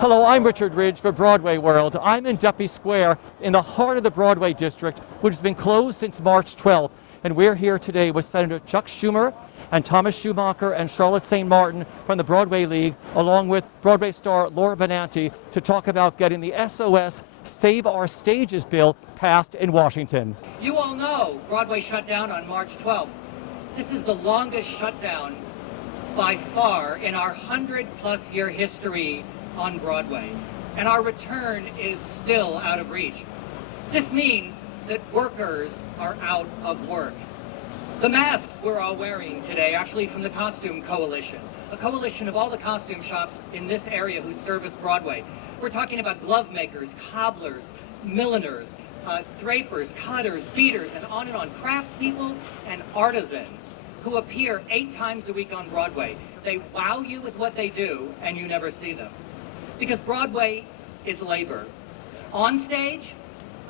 Hello, I'm Richard Ridge for Broadway World. I'm in Duffy Square in the heart of the Broadway district, which has been closed since March 12th. And we're here today with Senator Chuck Schumer and Thomas Schumacher and Charlotte St. Martin from the Broadway League, along with Broadway star Laura Benanti, to talk about getting the SOS Save Our Stages bill passed in Washington. You all know Broadway shut down on March 12th. This is the longest shutdown by far in our 100-plus year history on Broadway, and our return is still out of reach. This means that workers are out of work. The masks we're all wearing today actually from the Costume Coalition, a coalition of all the costume shops in this area who service Broadway. We're talking about glove makers, cobblers, milliners, drapers, cutters, beaters, and on, craftspeople and artisans who appear 8 times a week on Broadway. They wow you with what they do, and you never see them. Because Broadway is labor. On stage,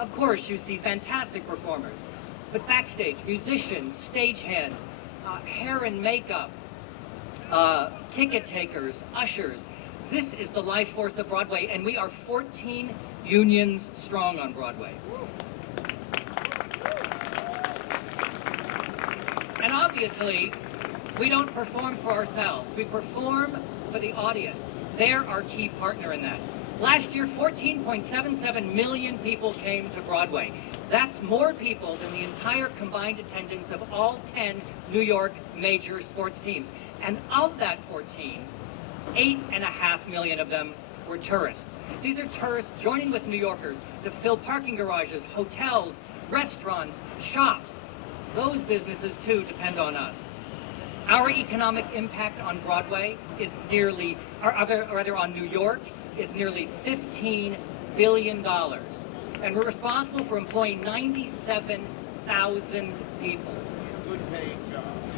of course, you see fantastic performers. But backstage, musicians, stagehands, hair and makeup, ticket takers, ushers. This is the life force of Broadway, and we are 14 unions strong on Broadway. And obviously, we don't perform for ourselves. We perform for the audience. They're our key partner in that. Last year, 14.77 million people came to Broadway. That's more people than the entire combined attendance of all 10 New York major sports teams. And of that 14, 8.5 million of them were tourists. These are tourists joining with New Yorkers to fill parking garages, hotels, restaurants, shops. Those businesses, too, depend on us. Our economic impact on Broadway is nearly, or rather on New York, is nearly $15 billion. And we're responsible for employing 97,000 people.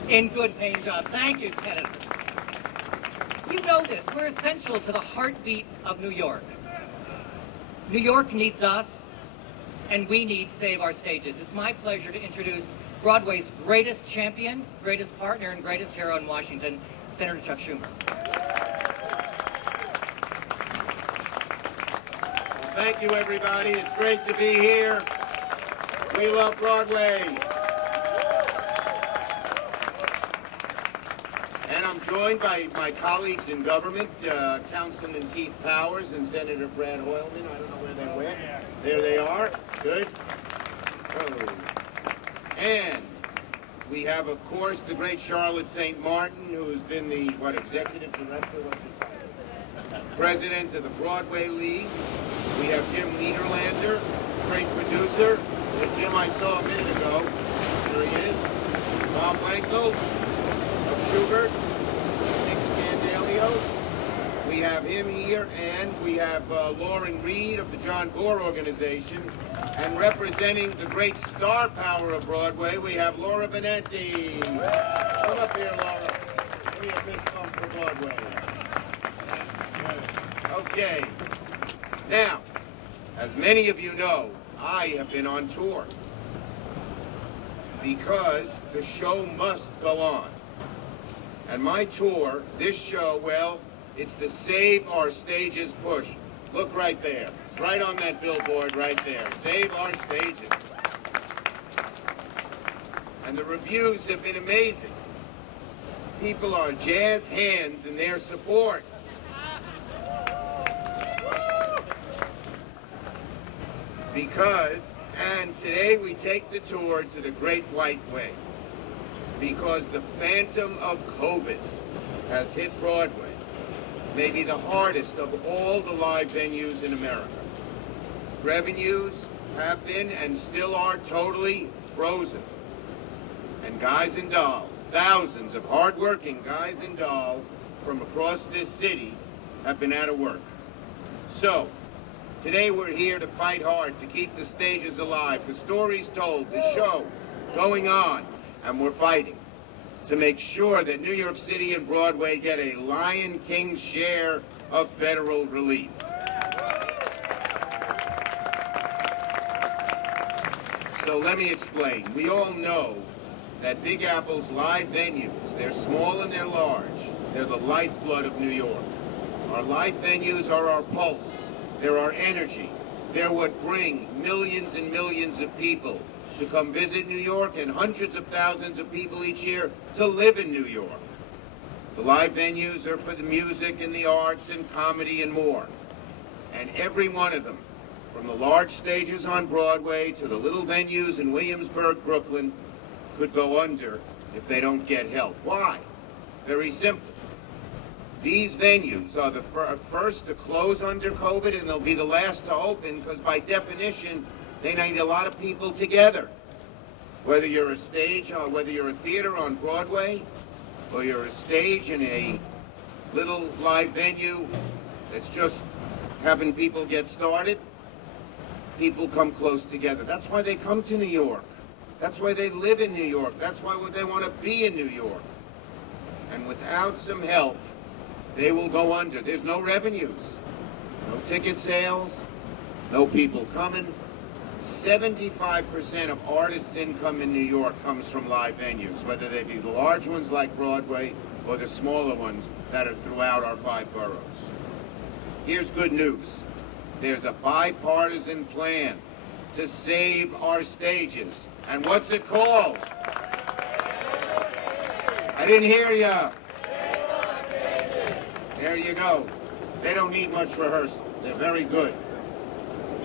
In good paying jobs. Thank you, Senator. You know this. We're essential to the heartbeat of New York. New York needs us, and we need Save Our Stages. It's my pleasure to introduce Broadway's greatest champion, greatest partner, and greatest hero in Washington, Senator Chuck Schumer. Thank you, everybody. It's great to be here. We love Broadway. And I'm joined by my colleagues in government, Councilman Keith Powers and Senator Brad Hoylman. I don't know where they went. There they are. Good. Oh. And we have, of course, the great Charlotte St. Martin, who's been the, executive director, president of the Broadway League. We have Jim Niederlander, great producer, that Jim I saw a minute ago. There he is. Bob Wankel of Schubert, Nick Scandalios. We have him here, and we have Lauren Reed of the John Gore Organization. And representing the great star power of Broadway, we have Laura Benanti. Come up here, Laura. Give me a fist bump for Broadway. Okay. Now, as many of you know, I have been on tour because the show must go on. And my tour, this show, well, it's the Save Our Stages push. Look right there. It's right on that billboard right there. Save Our Stages. And the reviews have been amazing. People are jazz hands in their support. Because, and today we take the tour to the Great White Way, because the phantom of COVID has hit Broadway, maybe the hardest of all the live venues in America. Revenues have been and still are totally frozen. And guys and dolls, thousands of hardworking guys and dolls from across this city have been out of work. So, today we're here to fight hard to keep the stages alive, the stories told, the show going on, and we're fighting to make sure that New York City and Broadway get a Lion King share of federal relief. So let me explain. We all know that Big Apple's live venues, they're small and they're large. They're the lifeblood of New York. Our live venues are our pulse. They're our energy. They're what bring millions and millions of people to come visit New York and hundreds of thousands of people each year to live in New York. The live venues are for the music and the arts and comedy and more. And every one of them, from the large stages on Broadway to the little venues in Williamsburg, Brooklyn, could go under if they don't get help. Why? Very simple. These venues are the first to close under COVID, and they'll be the last to open because by definition, they need a lot of people together. Whether you're a stage, or whether you're a theater on Broadway, or you're a stage in a little live venue that's just having people get started, people come close together. That's why they come to New York. That's why they live in New York. That's why they want to be in New York. And without some help, they will go under. There's no revenues, no ticket sales, no people coming. 75% of artists' income in New York comes from live venues, whether they be the large ones like Broadway or the smaller ones that are throughout our 5 boroughs. Here's good news. There's a bipartisan plan to save our stages. And what's it called? I didn't hear ya. There you go. They don't need much rehearsal. They're very good.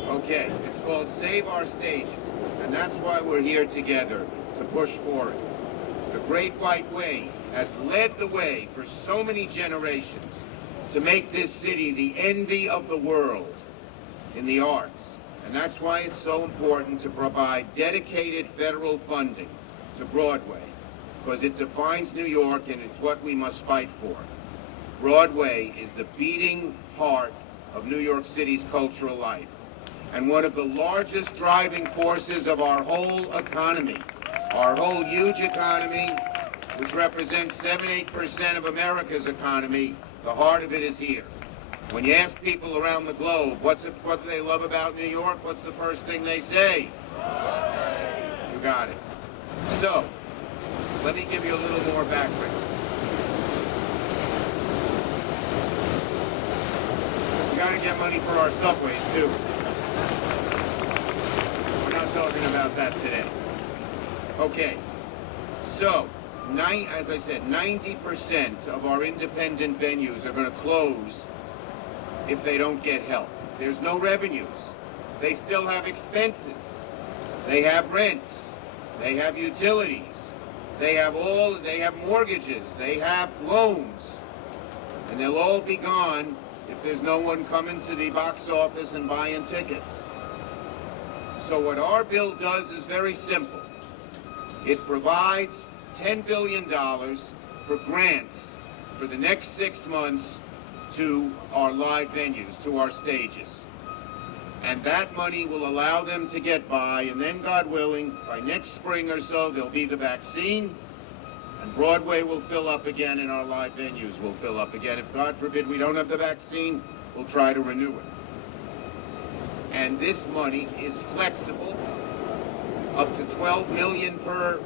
Okay, it's called Save Our Stages, and that's why we're here together to push for it. The Great White Way has led the way for so many generations to make this city the envy of the world in the arts. And that's why it's so important to provide dedicated federal funding to Broadway, because it defines New York and it's what we must fight for. Broadway is the beating heart of New York City's cultural life and one of the largest driving forces of our whole economy, our whole huge economy, which represents 7-8% of America's economy. The heart of it is here. When you ask people around the globe what do they love about New York, what's the first thing they say? Broadway. You got it. So, let me give you a little more background. We got to get money for our subways, too. We're not talking about that today. Okay, so, as I said, 90% of our independent venues are going to close if they don't get help. There's no revenues. They still have expenses. They have rents. They have utilities. They have mortgages. They have loans. And they'll all be gone if there's no one coming to the box office and buying tickets. So what our bill does is very simple. It provides $10 billion for grants for the next 6 months to our live venues, to our stages. And that money will allow them to get by, and then, God willing, by next spring or so, there'll be the vaccine, and Broadway will fill up again, and our live venues will fill up again. If, God forbid, we don't have the vaccine, we'll try to renew it. And this money is flexible, up to $12 million per.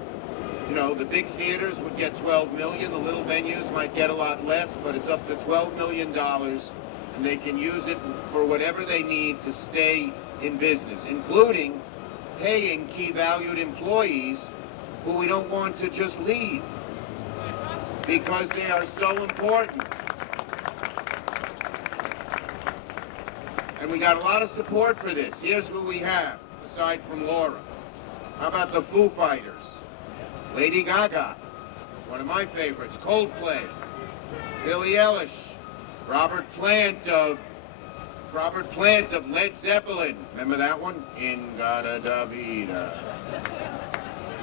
The big theaters would get $12 million. The little venues might get a lot less, but it's up to $12 million, and they can use it for whatever they need to stay in business, including paying key valued employees who we don't want to just leave because they are so important. And we got a lot of support for this. Here's who we have, aside from Laura. How about the Foo Fighters? Lady Gaga, one of my favorites, Coldplay, Billie Eilish, Robert Plant of Led Zeppelin. Remember that one? In-Gada Da Vida.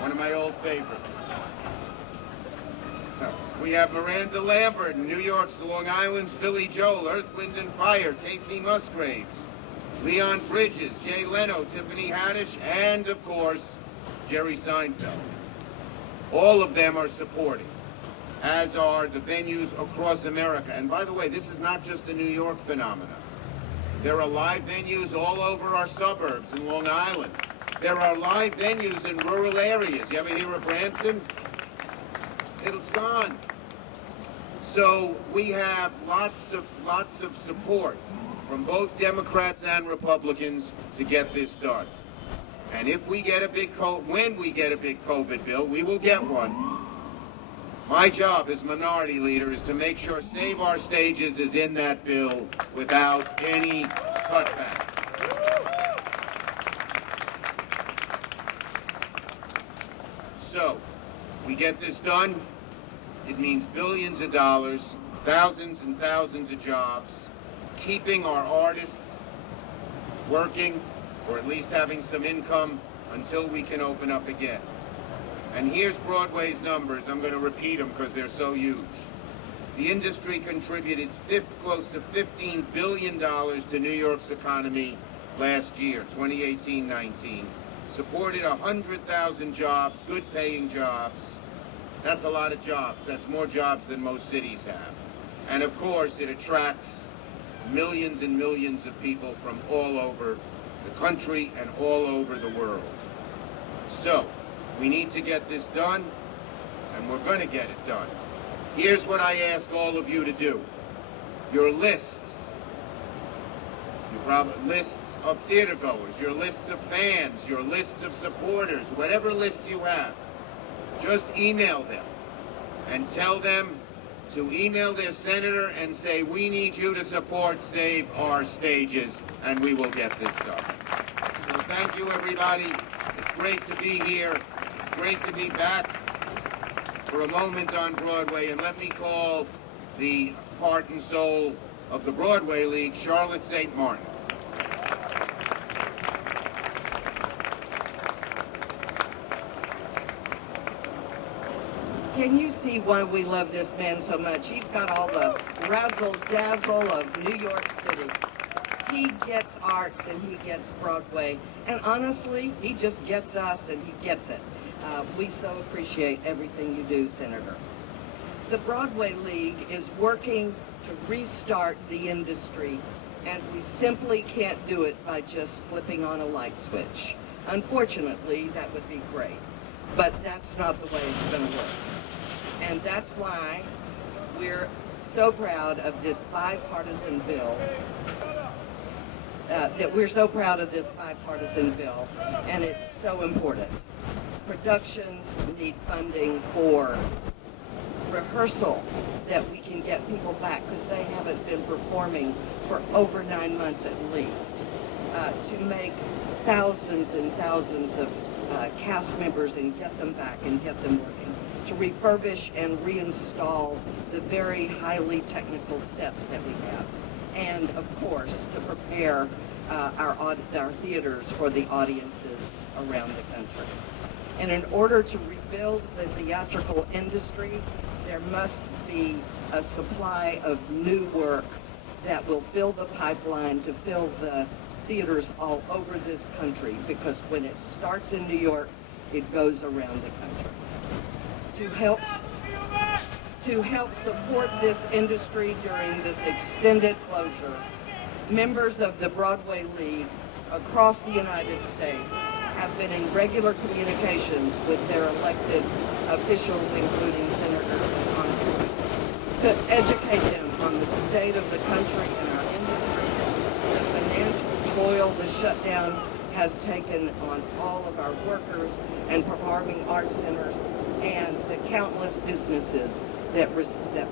One of my old favorites. We have Miranda Lambert, New York's Long Island's Billy Joel, Earth, Wind and Fire, Casey Musgraves, Leon Bridges, Jay Leno, Tiffany Haddish, and of course, Jerry Seinfeld. All of them are supporting, as are the venues across America. And by the way, this is not just a New York phenomenon. There are live venues all over our suburbs in Long Island. There are live venues in rural areas. You ever hear of Branson? It's gone. So we have lots of support from both Democrats and Republicans to get this done. And if we get a big when we get a big COVID bill, we will get one. My job as minority leader is to make sure Save Our Stages is in that bill without any cutback. So, we get this done, it means billions of dollars, thousands and thousands of jobs, keeping our artists working, or at least having some income until we can open up again. And here's Broadway's numbers. I'm going to repeat them because they're so huge. The industry contributed close to $15 billion to New York's economy last year, 2018-19. Supported 100,000 jobs, good paying jobs. That's a lot of jobs. That's more jobs than most cities have. And of course, it attracts millions and millions of people from all over the country and all over the world. So, we need to get this done, and we're going to get it done. Here's what I ask all of you to do. Your lists, lists of theater goers, your lists of fans, your lists of supporters, whatever lists you have, just email them and tell them to email their senator and say, we need you to support Save Our Stages, and we will get this done. So thank you, everybody. It's great to be here. It's great to be back for a moment on Broadway, and let me call the heart and soul of the Broadway League, Charlotte St. Martin. Can you see why we love this man so much? He's got all the razzle-dazzle of New York City. He gets arts and he gets Broadway. And honestly, he just gets us and he gets it. We so appreciate everything you do, Senator. The Broadway League is working to restart the industry, and we simply can't do it by just flipping on a light switch. Unfortunately, that would be great, but that's not the way it's going to work. And that's why we're so proud of this bipartisan bill, and it's so important. Productions need funding for rehearsal, that we can get people back, because they haven't been performing for over 9 months at least, to make thousands and thousands of cast members and get them back and get them working, to refurbish and reinstall the very highly technical sets that we have, and of course to prepare our theaters for the audiences around the country. And in order to rebuild the theatrical industry, there must be a supply of new work that will fill the pipeline to fill the theaters all over this country, because when it starts in New York, it goes around the country. To help support this industry during this extended closure, members of the Broadway League across the United States have been in regular communications with their elected officials, including senators and congressmen, to educate them on the state of the country and our industry, the financial toil the shutdown has taken on all of our workers and performing arts centers, and the countless businesses that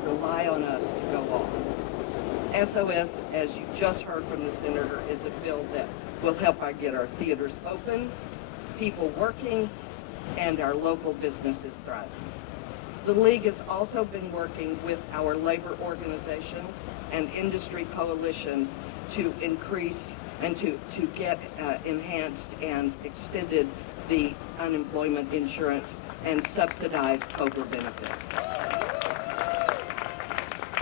rely on us to go on. SOS, as you just heard from the senator, is a bill that will help get our theaters open, people working, and our local businesses thriving. The League has also been working with our labor organizations and industry coalitions to increase and to get enhanced and extended the unemployment insurance and subsidized COBRA benefits,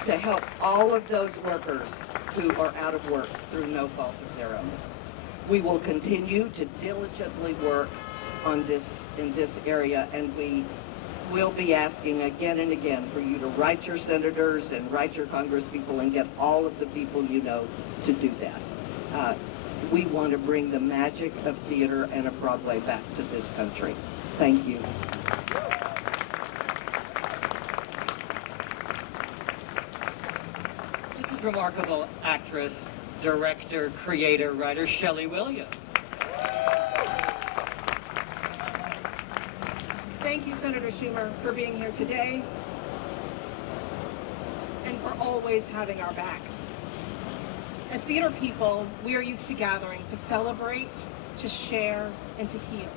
to help all of those workers who are out of work through no fault of their own. We will continue to diligently work on this in this area, and we will be asking again and again for you to write your senators and write your congresspeople and get all of the people you know to do that. We want to bring the magic of theater and of Broadway back to this country. Thank you. remarkable actress, director, creator, writer, Shelley Williams. Thank you, Senator Schumer, for being here today and for always having our backs. As theater people, we are used to gathering to celebrate, to share, and to heal.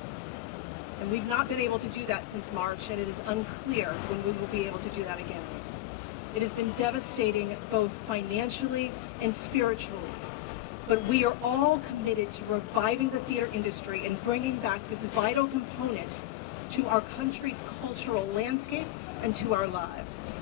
And we've not been able to do that since March, and it is unclear when we will be able to do that again. It has been devastating both financially and spiritually, but we are all committed to reviving the theater industry and bringing back this vital component to our country's cultural landscape and to our lives.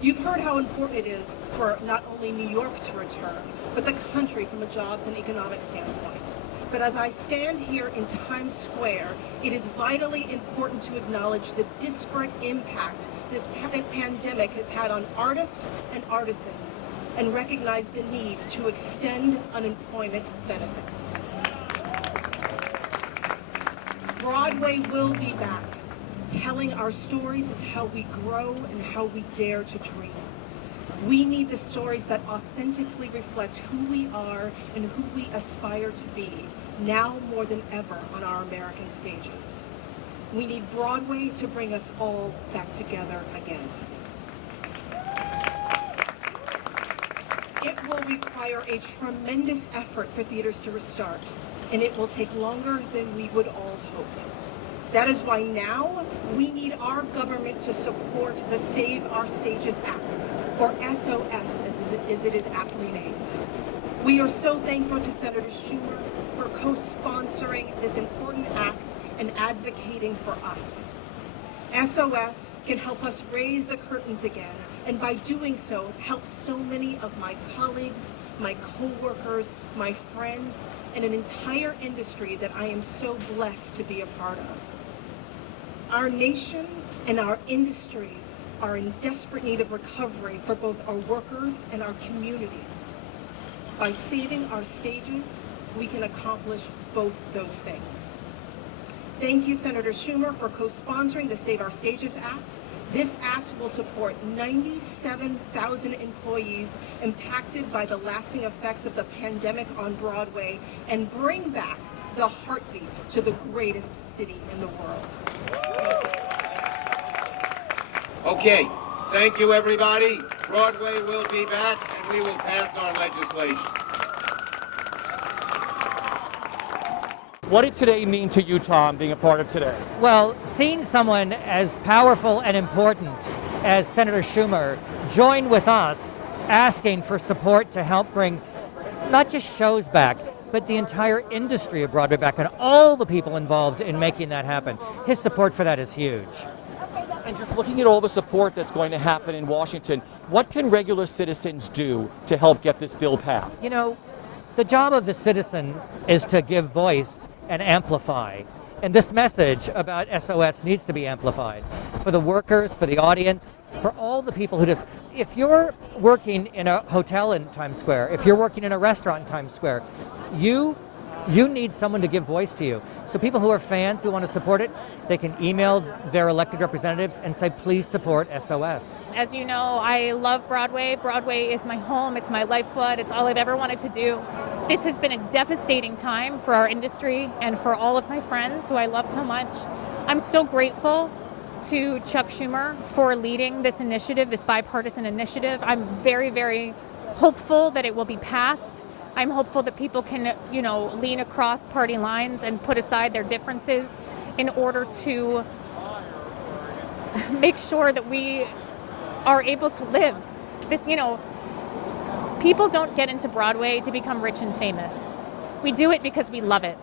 You've heard how important it is for not only New York to return, but the country from a jobs and economic standpoint. But as I stand here in Times Square, it is vitally important to acknowledge the disparate impact this pandemic has had on artists and artisans, and recognize the need to extend unemployment benefits. Broadway will be back. Telling our stories is how we grow and how we dare to dream. We need the stories that authentically reflect who we are and who we aspire to be, now more than ever on our American stages. We need Broadway to bring us all back together again. It will require a tremendous effort for theaters to restart, and it will take longer than we would all hope. That is why now we need our government to support the Save Our Stages Act, or SOS as it is aptly named. We are so thankful to Senator Schumer for co-sponsoring this important act and advocating for us. SOS can help us raise the curtains again, and by doing so, help so many of my colleagues, my co-workers, my friends, and an entire industry that I am so blessed to be a part of. Our nation and our industry are in desperate need of recovery for both our workers and our communities. By saving our stages, we can accomplish both those things. Thank you, Senator Schumer, for co-sponsoring the Save Our Stages Act. This act will support 97,000 employees impacted by the lasting effects of the pandemic on Broadway and bring back the heartbeat to the greatest city in the world. Okay, thank you, everybody. Broadway will be back, and we will pass our legislation. What did today mean to you, Tom, being a part of today? Well, seeing someone as powerful and important as Senator Schumer join with us asking for support to help bring not just shows back, but the entire industry of Broadway back and all the people involved in making that happen. His support for that is huge. And just looking at all the support that's going to happen in Washington, what can regular citizens do to help get this bill passed? You know, the job of the citizen is to give voice and amplify. And this message about SOS needs to be amplified for the workers, for the audience, for all the people who just, if you're working in a hotel in Times Square, if you're working in a restaurant in Times Square, you need someone to give voice to you. So people who are fans, who want to support it, they can email their elected representatives and say, please support SOS. As you know, I love Broadway. Broadway is my home. It's my lifeblood. It's all I've ever wanted to do. This has been a devastating time for our industry and for all of my friends who I love so much. I'm so grateful to Chuck Schumer for leading this initiative, this bipartisan initiative. I'm very, very hopeful that it will be passed. I'm hopeful that people can, lean across party lines and put aside their differences in order to make sure that we are able to live. This, people don't get into Broadway to become rich and famous. We do it because we love it.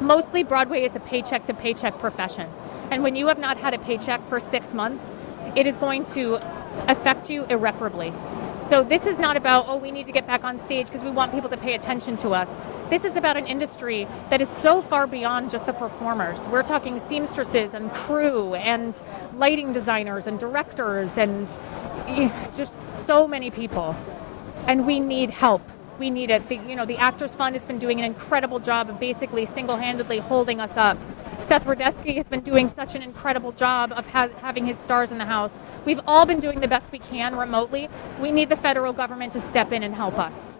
Mostly Broadway is a paycheck to paycheck profession. And when you have not had a paycheck for 6 months, it is going to affect you irreparably. So this is not about, we need to get back on stage because we want people to pay attention to us. This is about an industry that is so far beyond just the performers. We're talking seamstresses and crew and lighting designers and directors and just so many people. And we need help. We need it. The Actors Fund has been doing an incredible job of basically single-handedly holding us up. Seth Rudetsky has been doing such an incredible job of having his stars in the house. We've all been doing the best we can remotely. We need the federal government to step in and help us.